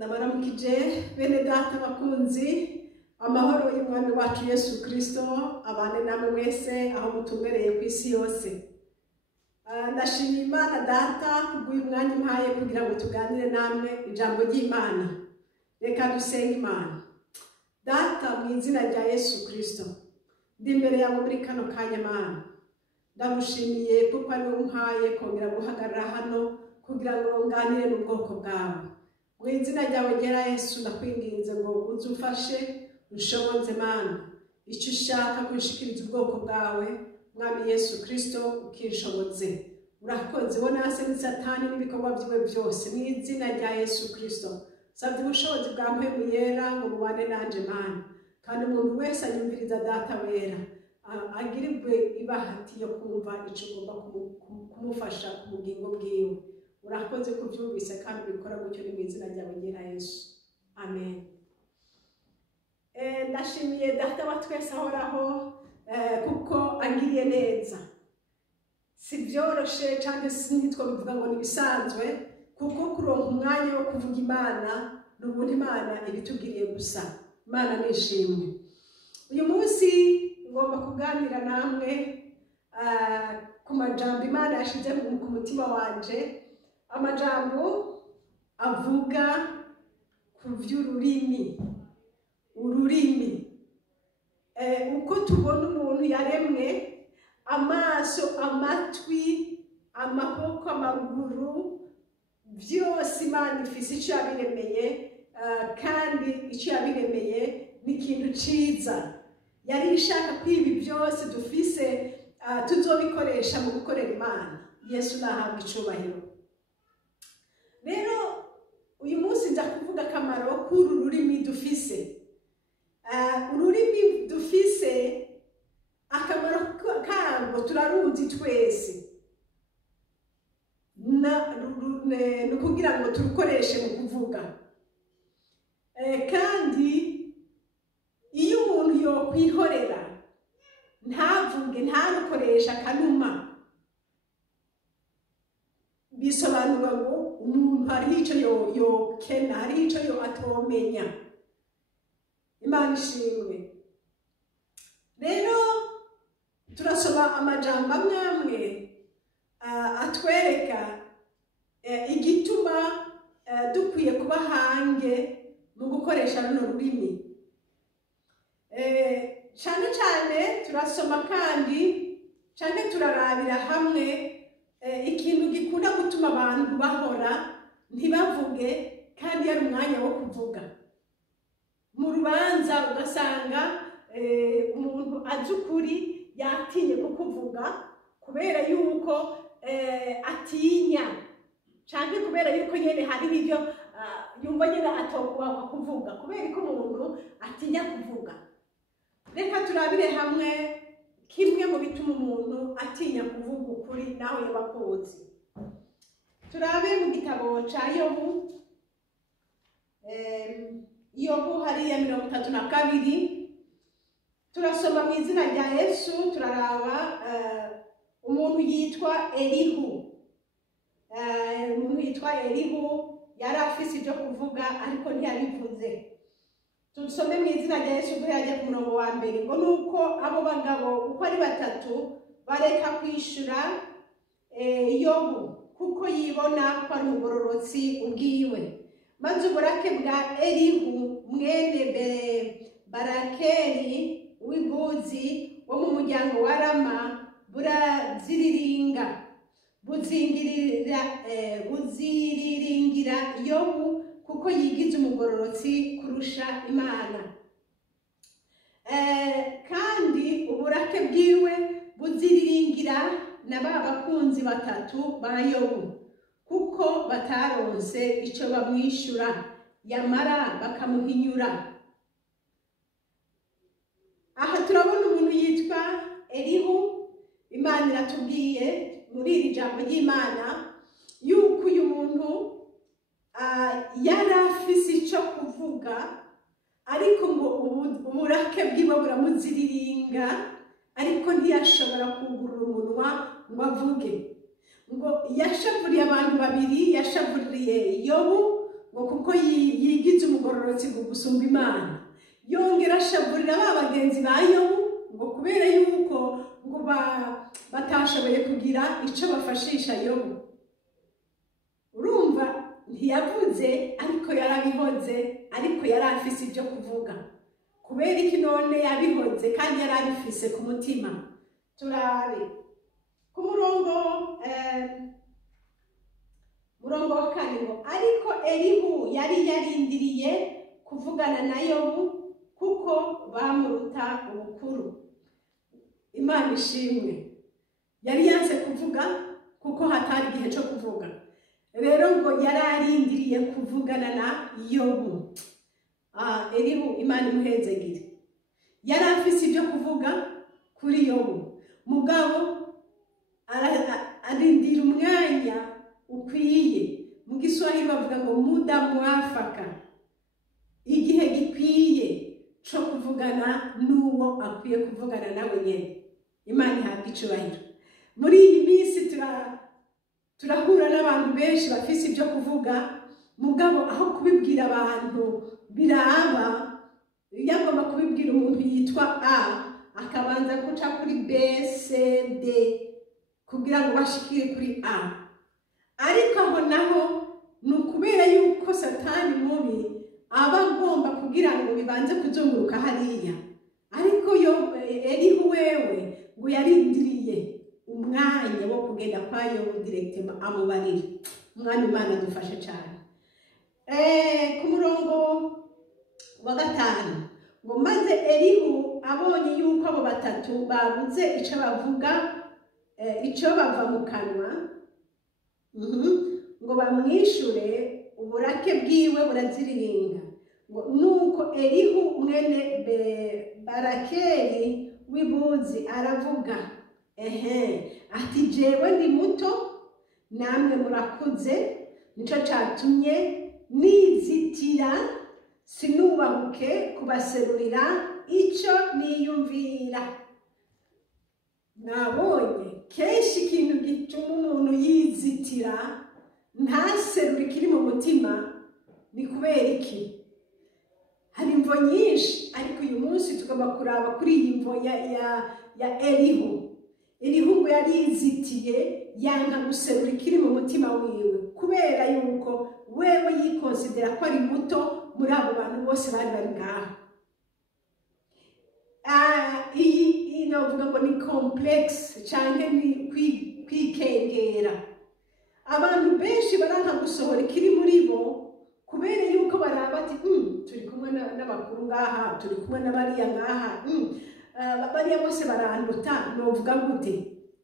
Nabaramukije bene data bakunzi amahoro y'umwami wacu Yesu Kristo abane namwe mwese aho mutumbereye ku isi yose. Ndashimira Imana data kubw'uyu mwanya impaye kugira ngo tuganire namwe ijambo ry'Imana. Reka dusenge Imana. Data mu izina rya Yesu Kristo ndi imbere yawe muri kano kanya Mana. Ndamushimiye kuko ari umpaye kongera guhagarara hano kugira ngo nganire n'ubwoko bwawe. Mu izina ryawe ryera Yesu ndakwinginze ngo uzufashe ushoboze Mana icyo ushaka kunshikiriza ubwoko bwawe mwami Yesu Kristo ukishoboze. Urakoze bona hase ni Satani n'ibikorwa byiwe byose mu izina rya Yesu Kristo. Sabye ubushobozi bwa mpemu yera ngo mubane nanje Mana, kandi umuntu wese anyumviriza data wera agirirwe ibahati yo kumva icyo ugomba kumufasha ku bugingo bwiwe. Urakoze kubyumvise kandi bikora gutyo ni mu izina ryawe ryera Yesu, amen. Ndashimiye data wa twese ahoraho kuko angiriye neza. Si byoroshe cyangwa se ntitwo bivuga ngo nibisanzwe kuko kuronka umwanya wo kuvuga Imana n'ubundi Imana ibitugiriye gusa. Imana nishimwe. Uyu munsi ngomba kuganira namwe ku majambo Imana yashize ku mutima wanje, amajambo avuga ku by'ururimi. Ururimi uko tubona umuntu yaremwe, amaso, amatwi, amaboko, amaguru, byose Imana ifise icyo yabiremeye, kandi icyo yabiremeye ni ikintu ciza. Yari ishaka ko ibi byose dufise tuzobikoresha mu gukorera Imana. Yesu nahabwa icubahiro. Rero uyu munsi nza kuvuga akamaro k'uru rurimi dufise. Ururimi dufise akamaro karwo turaruzi twese, no kugira ngo turukoreshe mu kuvuga. Kandi iyo umuntu yokwihorera ntavuge ntarukoresha akanuma, bisobanura ngo umuntu hariho icyo yokena, hariho icyo atomenya. Imana ishimwe. Rero turasoma amajambo amwe atwereka igituma dukwiye kuba hange mu gukoresha runo rurimi. Cyane cyane turasoma kandi cyane turarabira hamwe ikintu gikunda gutuma abantu bahora ntibavuge kandi ari umwanya wo kuvuga. Mu rubanza ugasanga umuntu azi ukuri yatinye kukuvuga kubera yuko atinya, cyane kubera yuko nyene hari ibyo yumva nyene atokubaka kuvuga kubera ko umuntu atinya kuvuga. Reka turabire hamwe kimwe mu bituma umuntu atinya kuvuga ukuri naho yabakoze. Turabe mu gitabo ca Yobu, Yobu hariya 32 turasoma mu izina rya Yesu. Turaraba umuntu yitwa Elihu. Umuntu yitwa Elihu yari afise ibyo kuvuga ariko ntiyabivuze. Tusome mu izina rya Yesu buri ajya ku murongo wa mbere ngo nuko abo bagabo uko ari batatu bareka kwishura Yobu kuko yibona ko ari umugororotsi ubwiwe. Maze uburake bwa Elihu mwene Barakeli w'Ibuzi wo mu muryango wa Rama buziriringira Yobu kuko yigize umugororotsi kurusha Imana. Kandi uburake bwiwe buziriringira na ba bakunzi batatu ba Yobu kuko bataronse icyo bamwishura yamara bakamuhinyura. Aha turabona umuntu yitwa Elihu. Imana iratubwiye muri iri jambo ry'Imana yuko uyu muntu yari afise icyo kuvuga ariko ngo uburake bwiwe buramuziriringa ariko ntiyashobora kugurura umunwa ngo avuge. Ngo yashavuriye abantu babiri, yashavuriye Yobu ngo kuko yigize umugororotsi gusumba Imana, yongera ashaburira ba bagenzi ba Yobu ngo kubera yuko ngo batashoboye kugira icyo bafashisha Yobu. Urumva ntiyavuze ariko yarabihoze, ariko yari afise ibyo kuvuga. Kubera iki none yabihoze kandi yari abifise ku mutima? Turabe ku murongo wa 4 ngo ariko Elihu yari yarindiriye kuvugana na Yobu kuko bamuruta ubukuru. Imana ishimwe. Yari yanse kuvuga kuko hatari igihe cyo kuvuga. Rero ngo yari arindiriye kuvugana na Yobu. Elihu Imana imuhezegire. Yari afise ibyo kuvuga kuri Yobu. Mugabo arindira umwanya ukwiye. Mu Giswahili bavuga ngo muda mwafaka. Igihe gikwiye cyo kuvugana n'uwo akwiye kuvugana nawe nyene. Imana ihabwa icubahiro. Muri iyi minsi turahura n'abantu benshi bafise ibyo kuvuga, mugabo aho kubibwira abantu biraba, yagomba kubibwira umuntu yitwa A akabanza guca kuri B, C, D kugira ngo bashikire kuri A. Ariko aho naho ni ukubera yuko Satani mubi aba agomba kugira ngo bibanze kuzunguruka hariya. Ariko Elihu wewe ngo yarindiriye umwanya wo kugenda kwa Yobu directement amubarira. Umwami Imana dufashe cyane. Ku murongo wa 5 ngo maze Elihu abonye yuko abo batatu babuze icyo bavuga, icyo bava mu kanwa, ngo bamwishure, uburake bwiwe buraziriringa. Ngo nuko Elihu mwene Barakeli w'ibuzi aravuga, ati jewe ndi muto namwe murakuze, nico catumye nizitira sinubahuke kubaserurira icyo niyumvira. Nabonye kenshi ikintu gituma umuntu yizitira ntaserure ikiri mu mutima ni kubera iki? Hari imvo nyinshi, ariko uyu munsi tugomba kuraba kuri iyi mvo ya Elihu. Elihu ngo yarizitiye yanga guserura ikiri mu mutima wiwe kubera yuko wewe yikonsidera ko ari muto muri abo bantu bose bari ngaho. Iyi navuga ngo ni complex cyangwa ni kwikengera. Abantu benshi baranka gusohora ikiri muri bo kubera yuko baraba ati turi kumwe n'abakuru ngaha, turi kumwe n'abariya ngaha, bariya bose baranduta, novuga gute?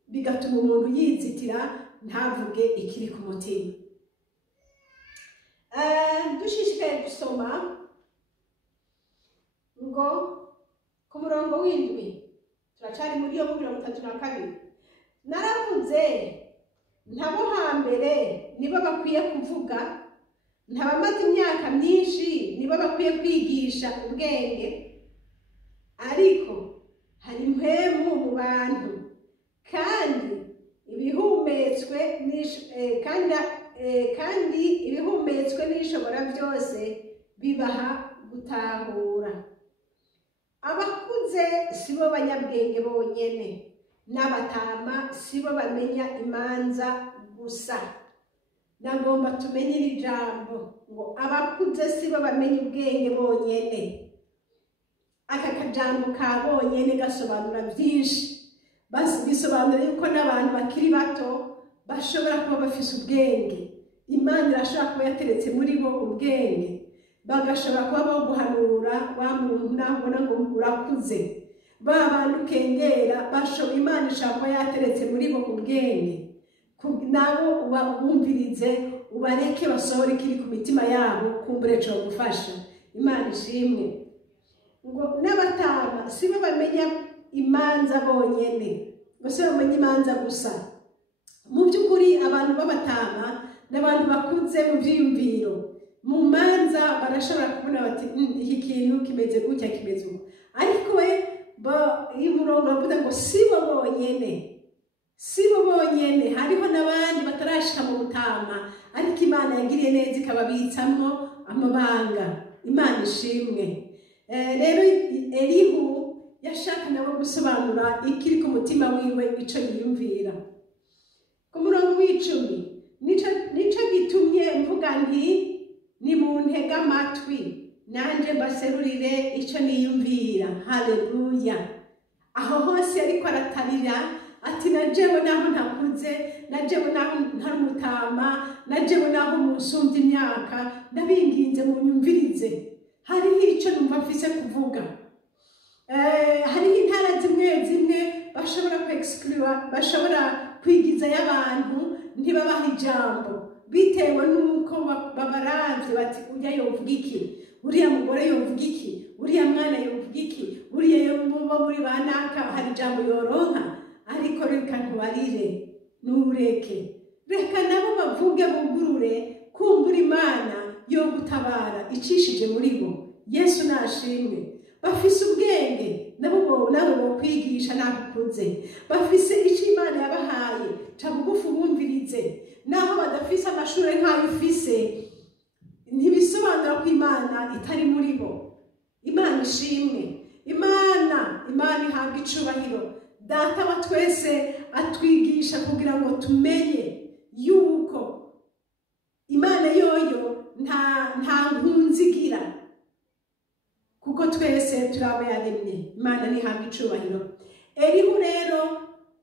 Bigatuma umuntu yizitira ntavuge ikiri ku mutima. Dushishikaye gusoma ngo ku murongo w'indwi, turacari muri Yobu 32. Naravuze ntabo hambere nibo bakwiye kuvuga, ntabamaze imyaka myinshi nibo bakwiye kwigisha ubwenge, ariko hari impwemu mu bantu kandi ibihumetswe n'ishobora byose bibaha gutahura. Abakuze sibo banyabwenge bonyene, n'abatama sibo bamenya imanza gusa. Nagomba tumenye iri jambo ngo abakuze sibo bamenya ubwenge bonyene. Aka kajambo ka bonyene gasobanura byinshi. Bisobanura yuko n'abantu bakiri bato bashobora kuba bafise ubwenge. Imana irashobora kuba yateretse muri bo ubwenge, bagashobora kuba baguhanura wa muntu nabona ngo urakuze. Ba bantu kengera Imana ishobora kuba yateretse muri bo ubwenge, nabo ubumvirize ubareke basohora ikiri ku mitima yabo, kumbure cyo gufasha. Imana ishimwe. Ngo n'abatama sibo bamenya imanza bonyene, ngo sibo bamenya imanza gusa. Mu by'ukuri abantu b'abatama n'abantu bakuze mu byiyumviro, mu manza barashobora kubona bati iki kintu kimeze gutya kimeze uko. Ariko we iyo umurongo bavuga ngo sibo bonyene, si bo bonyene, hariho n'abandi batarashika mu butama ariko Imana yagiriye neza ikababitsamwo amabanga. Imana ishimwe. Rero Elihu yashaka nawe gusobanura ikiri ku mutima wiwe ico yiyumvira. Ku murongo w'icumi nico gitumye mvuga nti nimuntege amatwi nanje mbaserurire ico niyumvira. Haleluya. Aho hose ariko aratarira ati najewe naho ntakuze, najewe naho ntari umutama, najewe naho musumbye imyaka, ndabinginze munyumvirize, hariho ico numva mfise kuvuga. Hariho intara zimwe bashobora kwexclure, bashobora kwigiza y'abantu ntibabaha ijambo bitewe nuko babaravye bati urya yovuga iki, uriya mugore yovuga iki, uriya mwana yovuga iki, uriya yomuba muri banaka hari ijambo yoronka. Ariko reka ntubarire nureke, reka nabo bavuge bugurure, kumbura Imana yo gutabara icishije muri bo. Yesu nashimwe. Bafise ubwenge nabo bo kwigisha nakuze, bafise ico Imana yabahaye, ca bugufu bumvirize. Naho badafise amashure nk'ayo ufise, ntibisobanura ko Imana itari muri bo. Imana ishimwe. Imana ihabwa icubahiro. Data wa twese atwigisha kugira ngo tumenye yuko Imana yoyo nta nkunzigira, kuko twese turabo yaremye. Imana nihabwa icubahiro. Elihu rero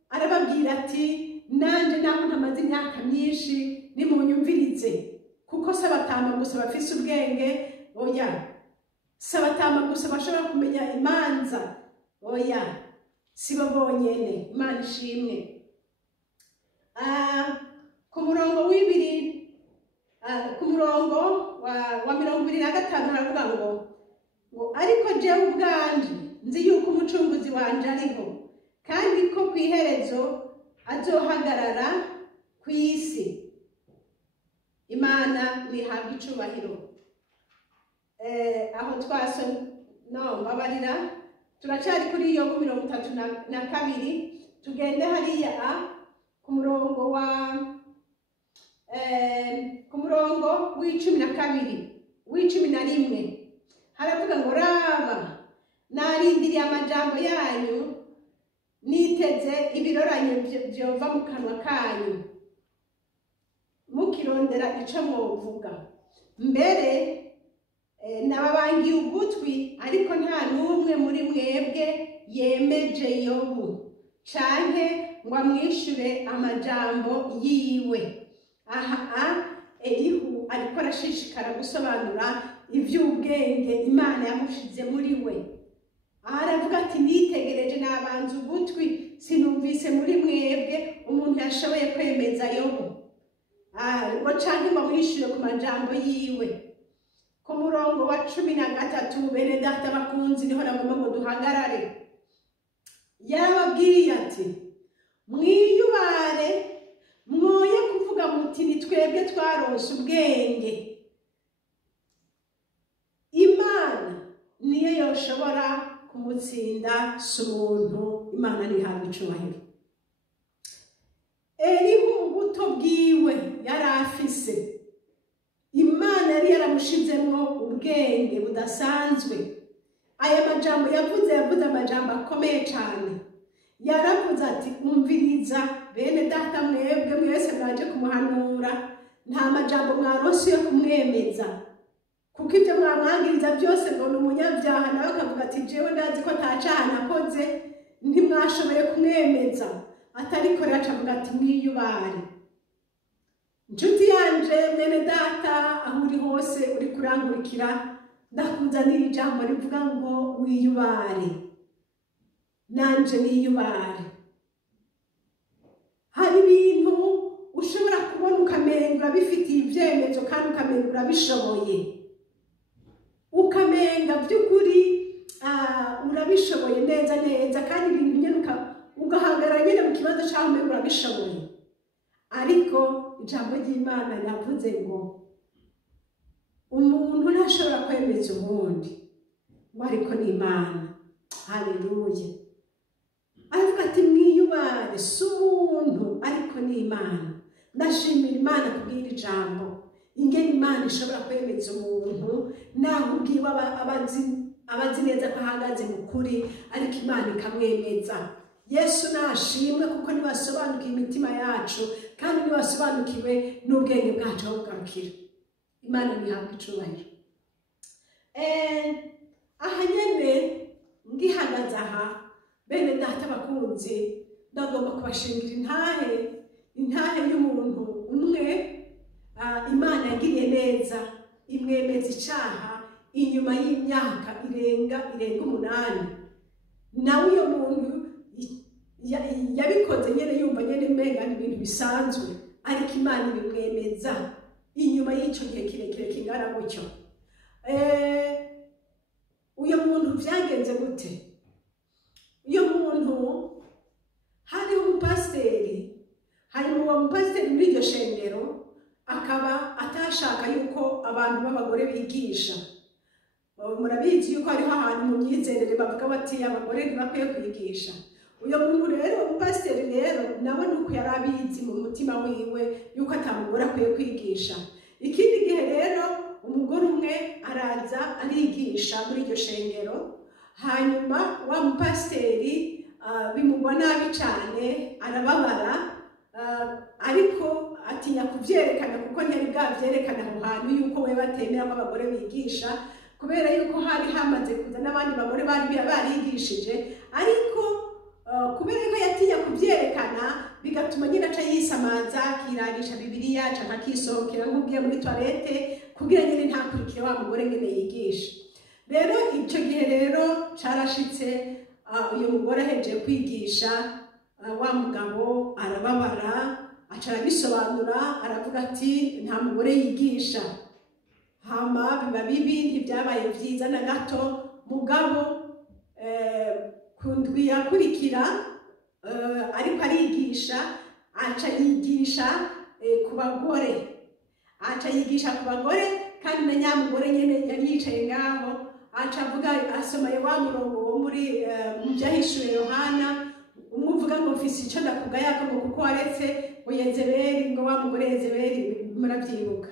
arababwira ati nanje naho ntamaze imyaka myinshi nimunyumvirize, kuko sabatama gusa bafise ubwenge, oya. Sabatama gusa bashobora kumenya imanza, oya. Sibo bonyene. Imana ishimwe. Ku murongo w'ibiri, ku murongo wa 25 aravuga ngo ariko jewe ubwanje nzi yuko umucunguzi wanje ariho, kandi ko kwiherezo azohagarara ku isi. Imana nihabwa icubahiro. Aho babarira turacari kuri Yobu 32, tugende hariya ku murongo w'12 w'11 haravuga ngo raba narindiriye amajambo yanyu, niteze ibiroranyo vyova mu kanwa kanyu, mukirondera ico mwovuga. Mbere nababangiye ugutwi, ariko nta n'umwe muri mwebwe yemeje Yobu canke ngo amwishure amajambo yiwe. Elihu ariko arashishikara gusobanura ivy'ubwenge Imana yamushize muri we. Aravuga ati nitegereje nabanze ugutwi, sinumvise muri mwebwe umuntu yashoboye kwemeza Yobu ngo canke ngo amwishure ku majambo yiwe. Ku murongo wa 13, bene data bakunzi, niho nagomba ngo duhagarare. Yarababwiye ati mwiyubare, mwoye kuvuga muti ni twebwe twaronse ubwenge. Imana niyo yoshobora kumutsinda, si umuntu. Imana nihabwa icubahiro. Elihu ubuto bwiwe yari afise, Imana yari yaramushizemwo ubwenge budasanzwe. Aya majambo yavuze amajambo akomeye cyane. Yaravuze ati umviriza bene data mwebwe mwese mwaje kumuhanura, nta majambo mwaronse yo kumwemeza, kuko ibyo mwamwangiriza byose ngo ni umunyabyaha, nawe akavuga ati jewe ndazi ko atacaha nakoze, ntimwashoboye kumwemeza. Atariko rero acavuga ati mwiyubare. Nshuti yanje mwene data, aho uri hose uri kurangurikira, ndakuzanira ijambo rivuga ngo wiyubare. Nanje niyubare. Hari ibintu ushobora kubona ukamenga bifitiye ivyemezo kandi ukamenga urabishoboye, ukamenga by'ukuri urabishoboye neza kandi ibintu nyene ugahangara nyene mu kibazo cyawe umenga urabishoboye. Ariko ijambo ry'Imana yavuze ngo umuntu ntashobora kwemeza uwundi, ngo ariko ni Imana. Haleluya. Aravuga ati mwiyubare, si umuntu n'Imana. Ndashimira Imana kubwira ijambo ingene Imana ishobora kwemeza umuntu naho ubwiwe abazi neza ko ahagaze mu kuri, ariko Imana ikamwemeza. Yesu nashimwe kuko nibasobanukiwe imitima yacu kandi nibasobanukiwe n'ubwenge bwacu aho bugarukira. Imana nihabwe icubahiro. Aha nyene ngihagaze aha, bene data bakunzi, ndagomba kubashingira intahe y'umuntu umwe Imana yagiriye neza imwemeza icaha inyuma y'imyaka irenga 8. Nawe uyo muntu yabikoze nyene yumva nyene umenga ibintu bisanzwe, ariko Imana ibimwemeza inyuma y'ico gihe kirekire kingana gutyo. Uyo muntu vyagenze gute? Uyo muntu hari umupasiteri, uwo mupasiteri muri iryo shengero akaba atashaka yuko abantu b'abagore bigisha. Murabizi yuko hariho ahantu mu myizerere bavuga bati abagore ntibakwiye kwigisha. Uyo muntu rero umupasiteri rero nawe nuko yari abizi mu mutima wiwe yuko atamugore akwiye kwigisha. Ikindi gihe rero umugore umwe araza arigisha muri iryo shengero, hanyuma wa mupasiteri bimugwa nabi cyane, arababara, ariko atinya kuvyerekana kuko ntiyari bwavyerekana aho hantu yuko we batemera ko abagore bigisha, kubera yuko hari hamaze kuza n'abandi bagore bari barigishije, ariko kubera ko yatinya kuvyerekana bigatuma nyine aca yisamaza akiragisha Bibiliya canke akisohokera nk'ugiye muri toilette kugira nyine ntakurikire wa mugore ngene yigisha. Rero ico gihe rero carashitse, uyu mugore ahejeje kwigisha, wa mugabo arababara, aca arabisobanura, aravuga ati nta mugore yigisha. Hama biba bibi, ntibyabaye vyiza na gato. Mugabo kundwi yakurikira ariko arigisha, aca yigisha ku bagore, kandi na nyamugore nyene yari yicaye ngaho, aca avuga, asomaye wa murongo wo muri mu Vyahishuwe Yohana umuvuga ngo mfise ico ndakugaya ko kuko waretse ngo Yezebeli, ngo wa mugore Yezebeli, muravyibuka.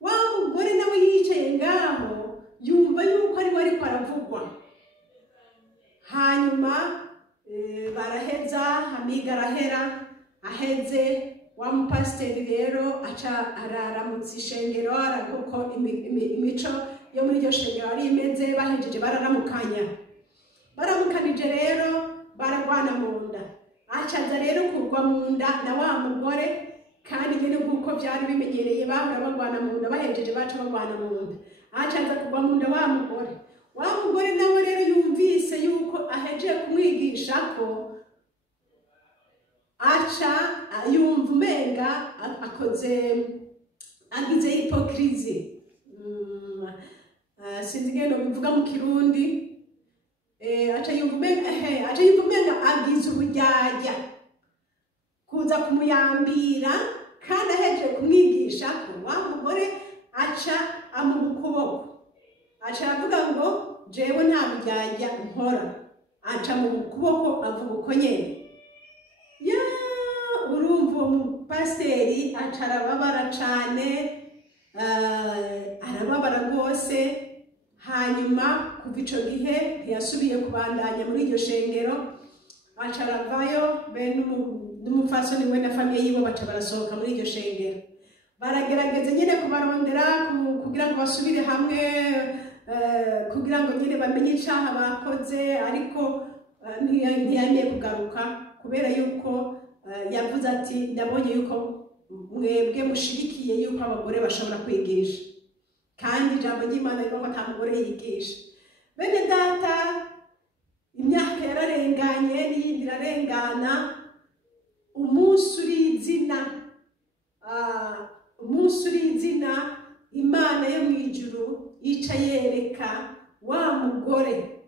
Wa mugore nawe yicaye ngaho yumva yuko ari we ariko aravugwa. Hanyuma baraheza, amiga arahera, aheze wa mupasiteri rero aca araramutsa ishengero, kuko imico yo muri iryo shengero ari imeze, bahejeje baramukanije rero baragwana mu nda. Acaza rero kurwa mu nda na wa mugore, kandi nyine nk'uko byari bimenyereye bahora bagwana mu nda, bahejeje baca bagwana mu nda. Acaza kurwa mu nda wa mugore nawe rero yumvise yuko ahejeje kumwigisha ko, aca yumva umenga agize hipokirizi, sinzi ngeno bivuga mu Kirundi. Aca yumva umenga agize uburyarya kuza kumuyambira, kandi ahejeje kumwigisha ko. Wa mugore aca amuha ukuboko, aca aravuga ngo jewe nta buryarya nkora. Aca mu ukuboko avuga uko nyene. Urumva uwo mupasiteri aca arababara cane, arababara rwose. Hanyuma kuva ico gihe ntiyasubiye kubandanya muri iryo shengero, aca aravayo, be n'umupfasoni we na famiye yiwe baca barasohoka muri iryo shengero. Baragerageza nyine kubarondera kugira ngo basubire hamwe, kugira ngo nyine bamenye icaha bakoze, ariko ntiyamiye kugaruka, kubera yuko yavuze ati ndabonye yuko mwebwe mushigikiye yuko abagore bashobora kwigisha, kandi ijambo ry'Imana rivuga ko nta mugore yigisha. Bene data, imyaka yararenganye n'iyindi irarengana, umunsi uri izina Imana yo mu ijuru ica yereka wa mugore,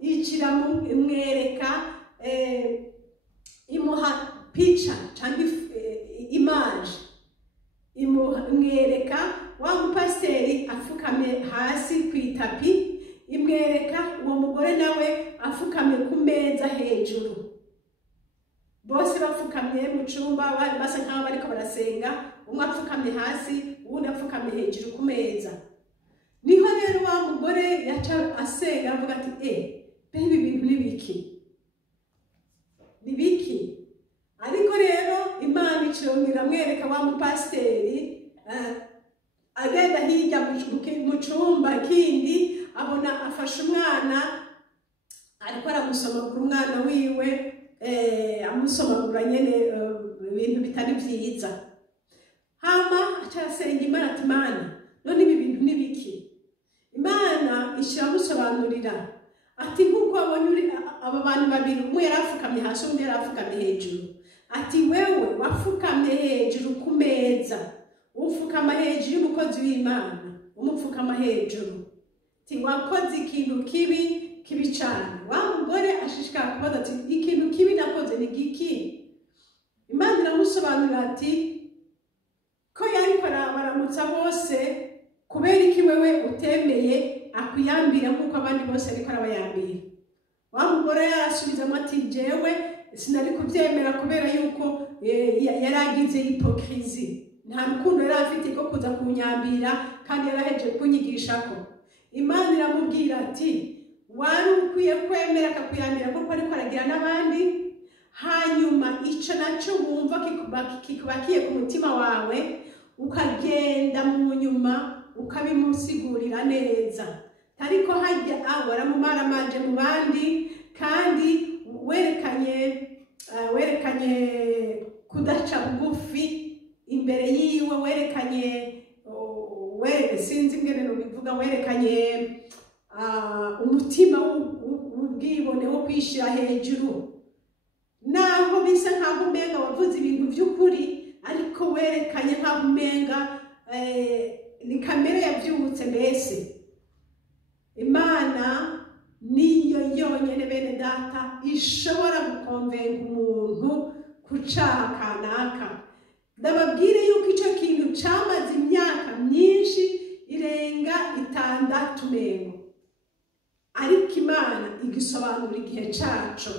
icira imwereka, imuha pica cyangwa image, imwereka wa mupasiteri afukame hasi ku itapi, imwereka uwo mugore nawe afukame ku meza hejuru, bose bafuka bapfukamye mu cyumba basa nkaho bariko barasenga, umwe apfukamye hasi uwundi apfukamye hejuru ku meza. Niho rero wa mugore yaca asenga avuga ati ibi bintu ni biki. Ariko rero Imana icongera amwereka wa mupasiteri agenda hirya mu cyumba kindi, abona afashe umwana ariko aramusomagura umwana wiwe, amusomagura nyene ibintu bitari vyiza. Hama acasenga Imana ati Imana none ibi bintu ni biki? Imana ishiramusobanurira ati nkuko abonye aba bantu babiri, umwe yarafukamye hasi undi yarafukamye hejuru, ati wewe wafukamye hejuru ku meza, ufukama hejuru y'umukozi w'Imana, umupfukama hejuru, ati wakoze ikintu kibi cyane. Wa mugore ashishikara kubaza ati ikintu kibi nakoze ni giki? Imana iramusobanurira ati ko yariko baramutsa bose, kubera iki wewe utemeye akuyambira nkuko abandi bose ariko arabayambira? Wa mugore yarasubizamo ati jewe sinari kubyemera kubera yuko yaragize hypocrisie, nta rukundo yari afite ko kuza kunyambira kandi yaraheje kunyigishako. Imana iramubwira ati wari ukwiye kwemera akakuyambira kuko ariko aragira n'abandi, hanyuma ico naco wumva kikubakiye ku mutima wawe ukagenda mu nyuma ukabimusigurira neza. Ariko hajya waramumaramaje mu bandi kandi werekanye kudaca bugufi imbere yiwe, werekanye sinzi ingene no bivuga, werekanye umutima w'ubwibone wo kwishira hejuru, naho bisa nkaho umenga wavuze ibintu by'ukuri, ariko werekanye nkaho umenga ni kamere yabyutse. Mbese Imana niyo yonyene bene data ishobora gukonvenga umuntu ku caha kanaka. Ndababwire yuko ico kintu camaze imyaka myinshi irenga 6 mengo, ariko Imana igisobanura igihe caco.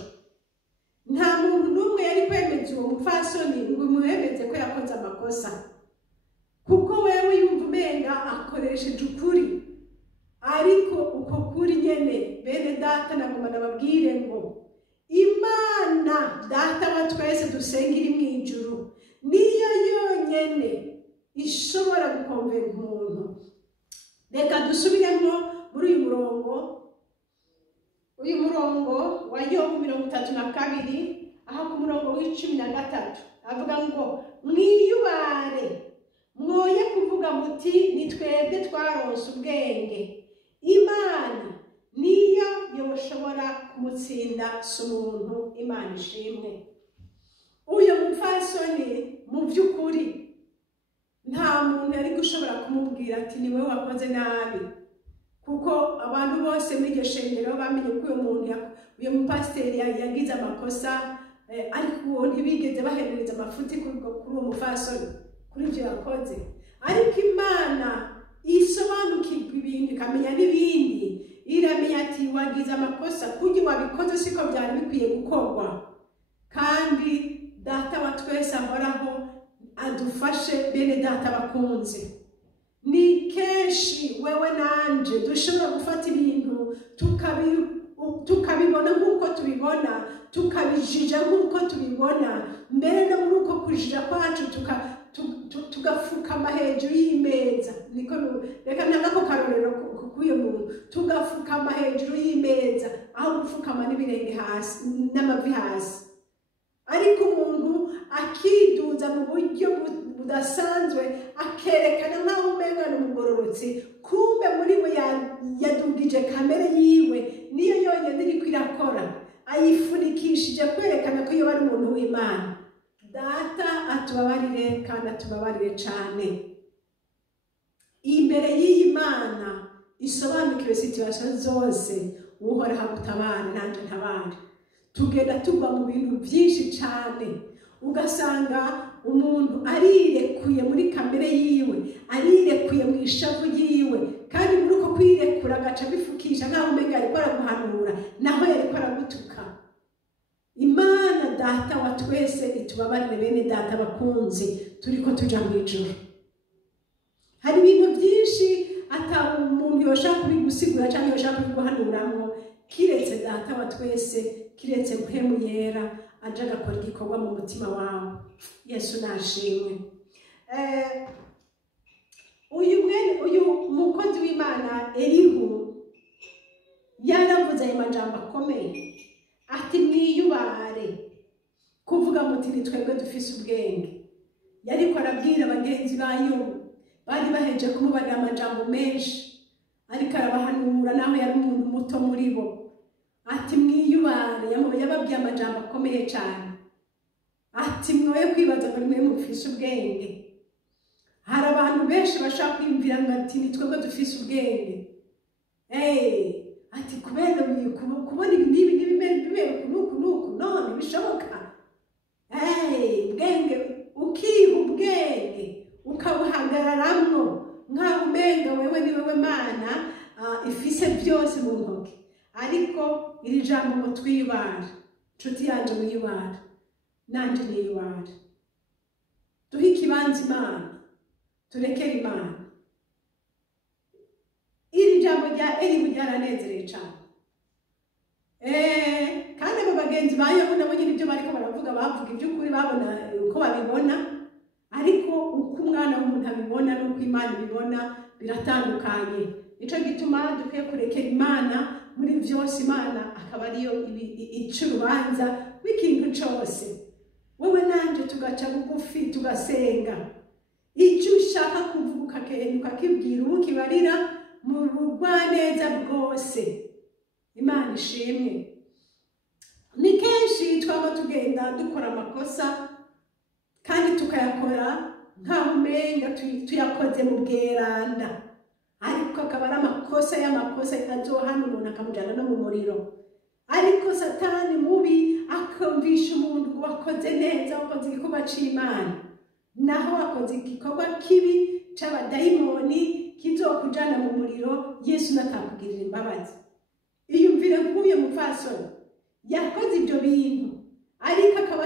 Nta muntu n'umwe yari kwemeza uwo mupfasoni ngo umuhemeze ko yakoze amakosa, kuko wewe yumva umenga akoresheje ukuri. Ariko uko kuri nyene bene data nagomba nababwire ngo Imana data wa twese dusenga iri mu ijuru niyo yonyene ishobora gukonvenga umuntu. Reka dusubiremo muri uyu murongo wa Yobu 32, aho ku murongo w'13 avuga ngo mwiyubare mwoye kuvuga muti ni twebwe twaronse ubwenge, Imana niyo yoshobora kumutsinda si umuntu. Imana ishimwe. Uyu mupfasoni mu by'ukuri nta muntu yari gushobora kumubwira ati niwe wakoze nabi, kuko abantu bose muri iryo shengero bamenye ko uyu mupasiteri yagize amakosa, ariko ntibigeze baherereza amafuti kuri uwo mupfasoni kuri ibyo yakoze. Ariko Imana isobanukirwa ibintu ikamenya n'ibindi, iramenya ati wagize amakosa, kuki wabikoze siko byari bikwiye gukorwa. Kandi data wa twese ahoraho adufashe bene data bakunze. Ni kenshi wewe nanje dushobora gufata ibintu tukabibona nk'uko tubibona, tukabijija nk'uko tubibona, mbere no muri uko kujija kwacu tugafukama hejuru y'imeza. Niko reka ntangako karorero k'uyu muntu, tugafukama hejuru y'imeza aho gufukama n'ibirenge hasi n'amavi hasi. Ariko umuntu akiduza mu buryo budasanzwe, akerekana nkaho umenga n'umugororotsi, kumbe muri we yadugije kamere yiwe niyo yonyine iriko irakora, ayifunikishije kwerekana ko iyo ari umuntu w'Imana. Data atubabarire kandi atubabarire cyane. Imbere y'iyi Mana isobanukiwe situation zose, uhoraho gutabara nanje ntabare. Tugenda tugwa mu bintu byinshi cyane, ugasanga umuntu arirekuye muri kamere yiwe, arirekuye mu ishavu yiwe, kandi muri uko kwirekura agaca bifukisha nkaho umenga ariko araguhanura naho yariko aragutuka. Imana data wa twese itubabarire bene data bakunzi turiko tuja mu ijuru. Hari ibintu byinshi ata umuntu yoshaka kubigusigura cyangwa yoshaka kubiguhanuramwo kiretse data wa twese, kiretse mpemu yera aje agakora igikorwa mu mutima wawe. Yesu nashimwe. Uyu mukozi w'Imana Elihu yaravuze ayo majambo akomeye ati mwiyubare kuvuga muti ni twebwe dufise ubwenge. Yariko arabwira abagenzi ba Yobu bari baheje kumubarira amajambo menshi, ariko arabahanura naho yari umuntu muto muri bo. Ati mwiyubare, yababwiye amajambo akomeye cyane. Ati mwoye kwibaza ngo nimwe mufise ubwenge. Hari abantu benshi bashaka kwiyumvira ngo ati ni twebwe dufise ubwenge. Ati kubera kubona ibi bibera kunuku none bishoboka. Ubwenge ukiha ubwenge ukabuhagararamwo nkaho umenga wewe ni wewe Mana ifise byose mu ntoki. Ariko iri jambo ngo twibara, nshuti yanje wibara, nanje niyibara. Duhe ikibanza Imana, turekere Imana. Iri jambo rya Elihu ryaranezereye cyane. Kandi abo bagenzi ba Yobu nabo nyine ibyo bariko baravuga bavuga iby'ukuri, babona uko babibona, ariko uko umwana w'umuntu abibona n'uko Imana ibibona biratandukanye. Nico gituma dukwiye kurekera Imana muri byose. Imana akaba ariyo ica urubanza w'ikintu cyose. Wowe nanje tugaca bugufi tugasenga, icyo ushaka kuvuga ukakibwira ukibarira mu bugwaneza bwose. Imana ishimwe. Ni kenshi twaba tugenda dukora amakosa kandi tukayakora nkaho umenga tuyakoze mu bweranda, ariko akaba ari amakosa y'amakosa azohana umuntu akamujyana no mu muriro. Ariko Satani mubi akumvisha umuntu wakoze neza, wakoze igikorwa c'Imana, naho wakoze igikorwa kibi c'abadayimoni kizokujana mu muriro. Yesu natakugirira imbabazi. Iyumvire nk'uyu mupfasoni yakoze ibyo bintu, ariko akaba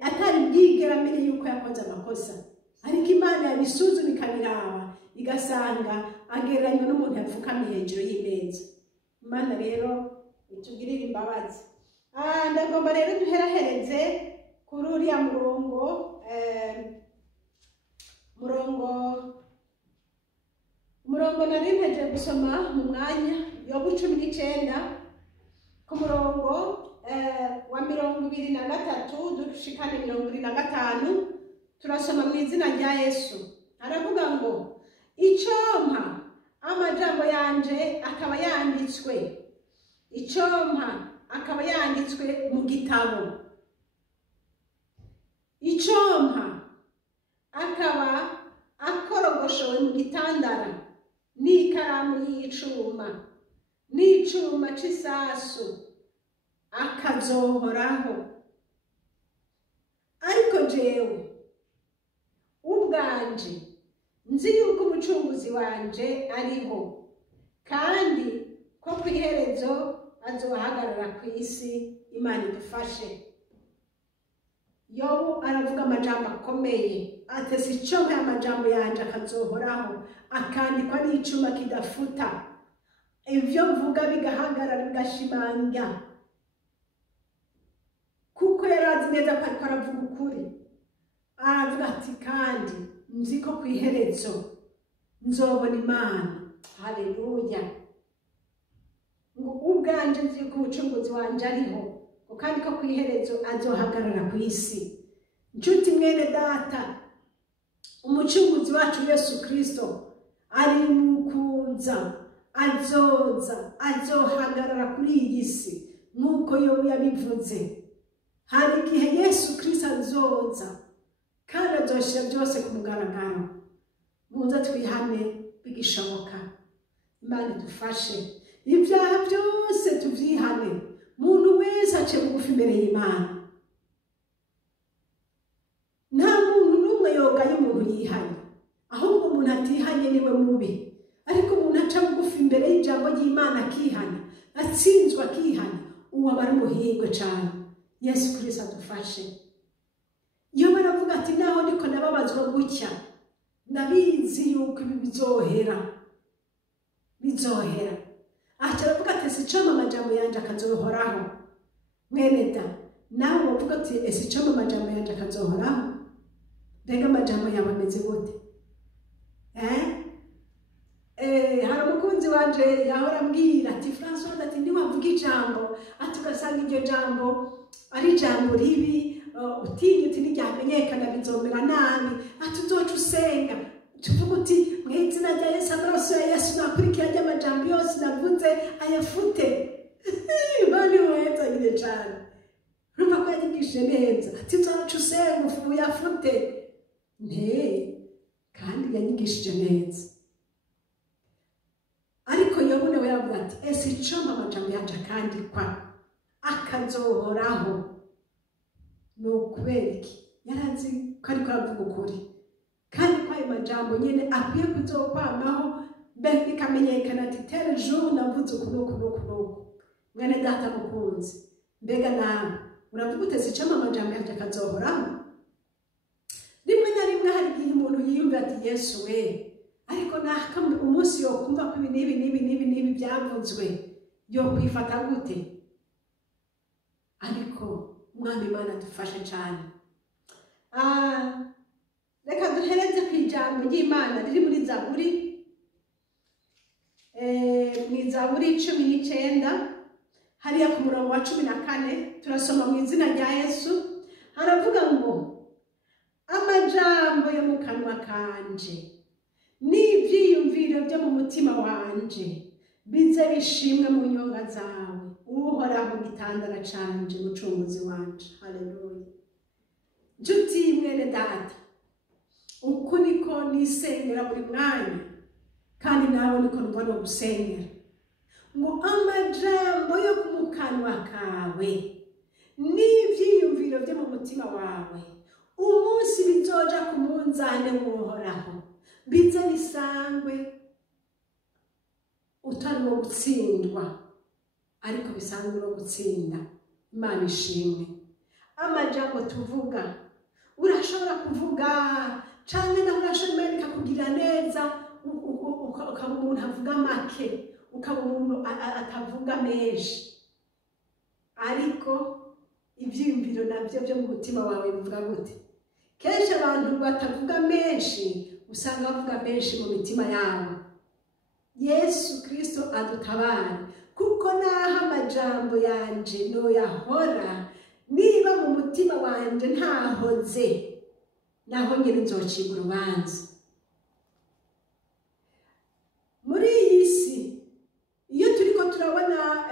atari bwigera amenye yuko yakoze amakosa. Ariko Imana yabisuzuma ikabiraba igasanga agereranywa n'umuntu yapfukamye hejuru y'imeza. Imana rero itugirire imbabazi. Ndagomba rero duherahereze kuri uriya murongo nari ntegereje gusoma mu mwanya Yobu 19 ku murongo wa 23 dushikane 25. Turasoma mu izina rya Yesu. Aravuga ngo icompa amajambo yanje akaba yanditswe, icompa akaba yanditswe mu gitabo, icompa akaba akorogoshowe mu gitandara n'ikaramu y'icuma n'icuma c'isasu akazohoraho. Ariko jewe ubwanje nzi yuko umucunguzi wanje ariho, kandi ko ku iherezo azohagarara ku isi. Imana idufashe. Yobu aravuga amajambo akomeye ati si icompa y'amajambo yanje akazohoraho, akandikwa n'icuma kidafuta. Ivyo mvuga bigahagarara bigashimanga, kuko yarazi neza ko ariko aravuga ukuri. Aravuga ati kandi nzi ko ku iherezo nzobona Imana. Haleluya. Ngo ubwanje nzi ko umucunguzi wanje ariho, kandi ko ku iherezo azohagarara ku isi. Nshuti mwene data, umucunguzi wacu Yesu Kristo ari mu kuza, azohagarara kuri iyi si nk'uko Yobu yabivuze. Hari igihe Yesu Kristo azoza kandi azoshira byose ku mugaragaro. Muze twihane bigishoboka. Imana idufashe. Ibyaha byose tuvyihane, muntu wese ace bugufi imbere y'Imana. Nta muntu n'umwe yogaye umuntu yihanye, ahubwo umuntu atihanye niwe mubi. Ariko umuntu aca bugufi imbere y'ijambo ry'Imana akihana, atsinzwe akihana, uwo aba ari umuhirwe cyane. Yesu Kristo adufashe. Iyo baravuga ati naho niko nababazwa gutya, ndabizi yuko ibi bizohera. Acha bavuga ati sicoma amajambo yanje akazohoraho. Mwene da, nawe bavuga ati sicoma amajambo yanje akazohoraho. Mbega amajambo yawe ameze gute? Hari umukunzi wanje yahora ambwira ati François, ati ntiwavuga ijambo, ati ugasanga iryo jambo ari ijambo ribi, utinya uti ntiryamenyekana bizomera nabi, ati uzoca usenga tuvuga uti mu izina rya Yesu, amaraso ya Yesu nakurikira ry'amajambo yose navuze ayafute. Bani wahezagire cyane, urumva ko yanyigishije neza, ati uzoca usenga uyafute. Kandi yanyigishije neza. Ariko Yobu nawe yaravuga ati ese icoma amajambo yanje akandikwa akazohoraho. Ni ukubera iki? Yarazi ko ariko aravuga ukuri, kandi ko ayo majambo nyene akwiye kuzokwamaho, mbere bikamenyekana ati tere jour navuze uku. Mwene data mukunzi, mbega nawe uravuga ute icoma amajambo yanje akazohoraho? Rimwe na rimwe hari igihe umuntu yiyumva ati Yesu we, ariko nakamwe umunsi yo kumva ko ibi byavuzwe yo kwifata gute? Ariko Mwami Imana dufashe cyane. Reka duhereze ku ijambo ry'Imana riri muri Zaburi, ni Zaburi 19 hariya ku murongo wa 14 turasoma mu izina rya Yesu. Haravuga ngo amajambo yo mu kanwa kanje n'ivyiyumviro byo mu mutima wanje bize bishimwe mu nyonga zawe, Uhoraho gitandara canje mucunguzi wanje. Haleluya. Juti mwene data, uko niko nisengera buri mwanya, kandi nawe niko mbona gusengera ngo amajambo yo mu kanwa kawe n'ivyiyumviro byo mu mutima wawe umunsi bizoja ku munzane w'Uhoraho bize bisangwe utari wo gutsindwa, ariko bisangwe no gutsinda. Imana ishimwe. Amajambo tuvuga, urashobora kuvuga canke nawe urashobora kugira neza, ukaba umuntu avuga make, ukaba umuntu atavuga menshi, ariko ivyiyumviro navyo byo mu mutima wawe bivuga gute? Kenshi abantu batavuga menshi usanga bavuga menshi mu mitima yabo. Yesu Kristo adutabare, kuko naho amajambo yanje no yahora, niba mu mutima wanje ntahoze, naho nyine nzocibwa urubanza. Muri iyi si iyo turiko turabona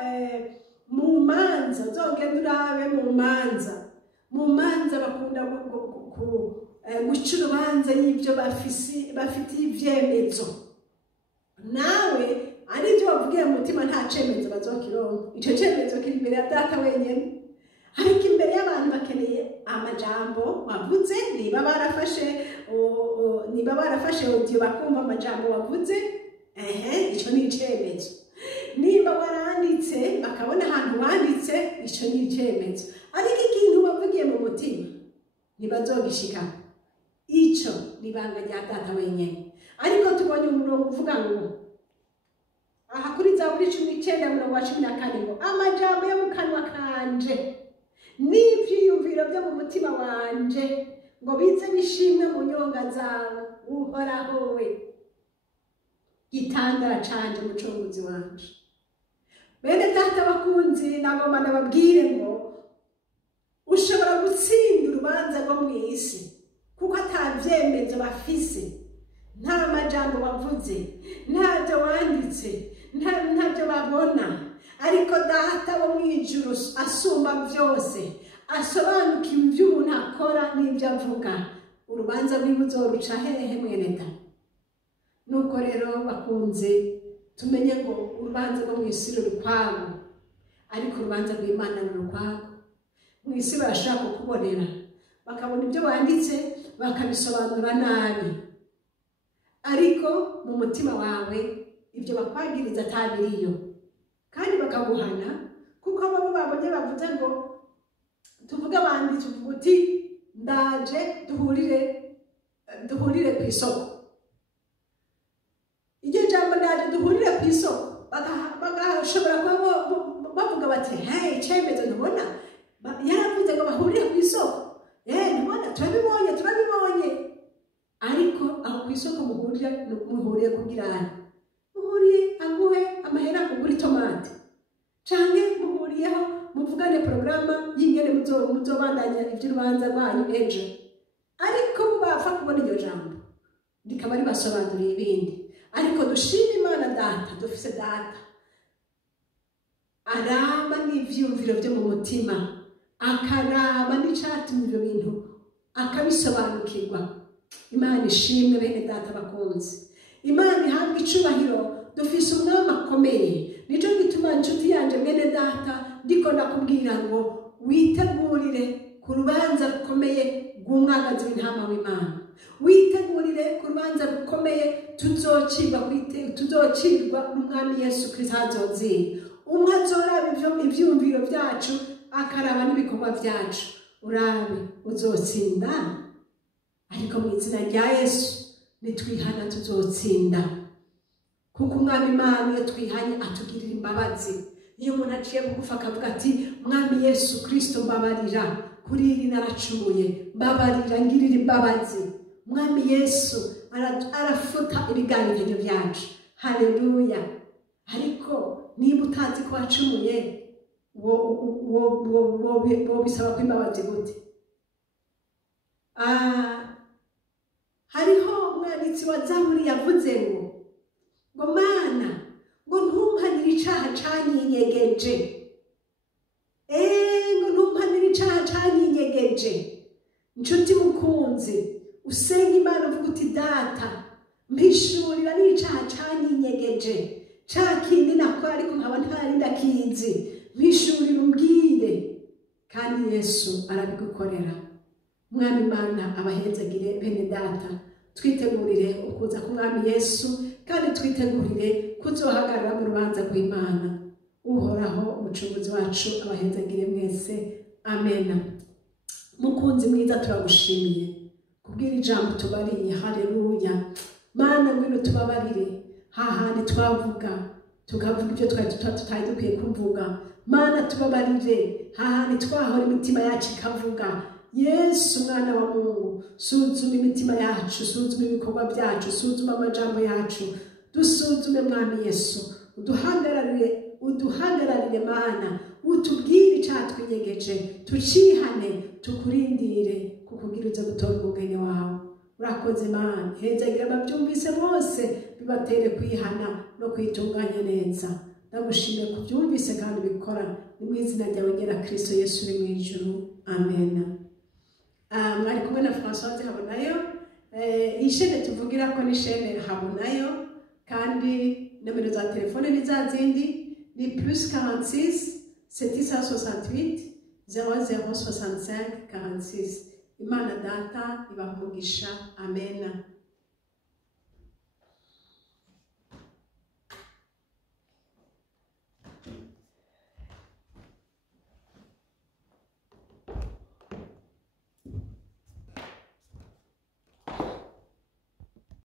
mu manza, uzogenda urabe mu manza bakunda guca urubanza y'ibyo bafitiye ivyemezo. Nawe ari ibyo bavugiye mu mutima nta cemezo bazokironka, ico cemezo kiri imbere ya Data wenyene. Ariko imbere y'abantu bakeneye amajambo wavuze, niba barafashe audio bakumva amajambo wavuze, ico ni icemezo. Niba waranditse bakabona ahantu wanditse, ico ni icemezo. Ariko ikintu bavugiye mu mutima ntibazogishika, ico ni ibanga rya Data wenyene. Ariko tubonye umurongo uvuga ngo aha kuri Zaburi 19:14 ngo amajambo yo mu kanwa kanje n'ivyiyumviro byo mu mutima wanje ngo bize bishimwe mu nyonga zawe, Uhoraho we gitandara canje mucunguzi wanje. Bene data bakunzi, nagomba nababwire ngo ushobora gutsinda urubanza rwo mw'isi kuko atavyemezo bafise, nta majambo bavuze, ntabyo wanditse, ntabyo babona. Ariko Data wo mwijuru asumba byose, asobanukiwe ibyo umuntu akora n'ibyo avuga, urubanza rwiwe uzoruca hehe mwene da? Nuko rero bakunze tumenye ngo urubanza rwo mw'isi ruri ukwarwo, ariko urubanza rw'Imana ruri ukwarwo. Mw'isi barashaka kukubonera, bakabona ibyo wanditse bakabisobanura nabi, ariko mu mutima wawe ibyo bakwagiriza atabiriyo, kandi bakaguhana kuko babo babonye bavuze ngo tuvuge abandi tuvuga uti ndaje duhurire ku isoko. Iryo jambo ndaje duhurire ku isoko bagashobora kuba bavuga bati hey icyemezo ntubona yaravuze ngo bahurire ku isoko ntubona turabibonye ariko aho ku isoko muhuriye kugira muhuriye aguhe amahera kugura itomate canke muhuriyeho muvugane porogaramu y'ingene muzobandanya iby'urubanza rwanyu ejo, ariko bapfa kubona iryo jambo rikaba ribasobanuriye ibindi. Ariko dushima Imana data, dufise data araba n'ivyumviro byo mu mutima, akaraba n'icatumye ibyo bintu akabisobanukirwa. Imana ishimwe bene data bakunzi, Imana ihabwa icubahiro. Dufise umwami akomeye, nico gituma inshuti yanje mwene data ndiko ndakubwira ngo witegurire ku rubanza rukomeye rw'umwagazi w'intama w'Imana, witegurire ku rubanza rukomeye tuzocirwa n'umwami Yesu Kristo azozira. Umwe azoraba ivyumviro vyacu akaraba n'ibikorwa vyacu, urabe uzotsinda. Ariko mu izina rya Yesu nitwihana tuzotsinda, kuko umwami Imana iyo twihanye atugirira imbabazi. Iyo umuntu aciye bugufi akavuga ati mwami Yesu Kristo mbabarira, kuri iri naracumuye, mbabarira ngirira imbabazi, mwami Yesu arafuta ibiganiro byacu. Haleluya. Ariko niba utazi ko wacumuye wo bisaba kwimbabazi gute? Hariho umwanditsi wa Zaburi yavuze ngo Mana ngo ntumpanire icaha canyinyegeje, ngo ntumpanire icaha canyinyegeje. Nshuti mukunzi, usenga Imana uvuga uti data mpishurira n'icaha canyinyegeje, ca kindi nakora ariko nkaba ntari ndakizi, mpishurira umbwire, kandi Yesu arabigukorera. Mwami Imana abahezagire bene data, twitegurire ukuza k'umwami Yesu, kandi twitegurire kuzohagarara mu rubanza rw'Imana. Uhoraho umucunguzi wacu abahezagire mwese, amena. Mukunzi mwiza, turagushimiye kubwira ijambo tubariye. Haleluya. Mana ngwino tubabarire hahandi twavuga tukavuga ibyo tutari dukwiye kuvuga. Mana tubabarire hahandi twahora imitima yacu ikavuga. Yesu mwana wa Mungu, suzuma imitima yacu, suzuma ibikorwa byacu, suzuma amajambo yacu, dusuzume mwami Yesu, uduhagararire Mana, utubwire icatwinyegeje, tucihane, tukurindire kukugira uze gutora umugeni wawe. Urakoze Mana, hezagira abavyumvise bose, bibatere kwihana no kwitunganya neza. Ndagushimye kubyumvise kandi bikora, ni mu izina ryawe ngera Kristo Yesu uri mu ijuru, amen. Mwari kumwe na Françoise Habonayo. Iyi shene tuvugira ko ni shene Habonayo, kandi nomero za telefone ni za zindi, ni +46 768 0065 46. Imana data ibaha umugisha, amen.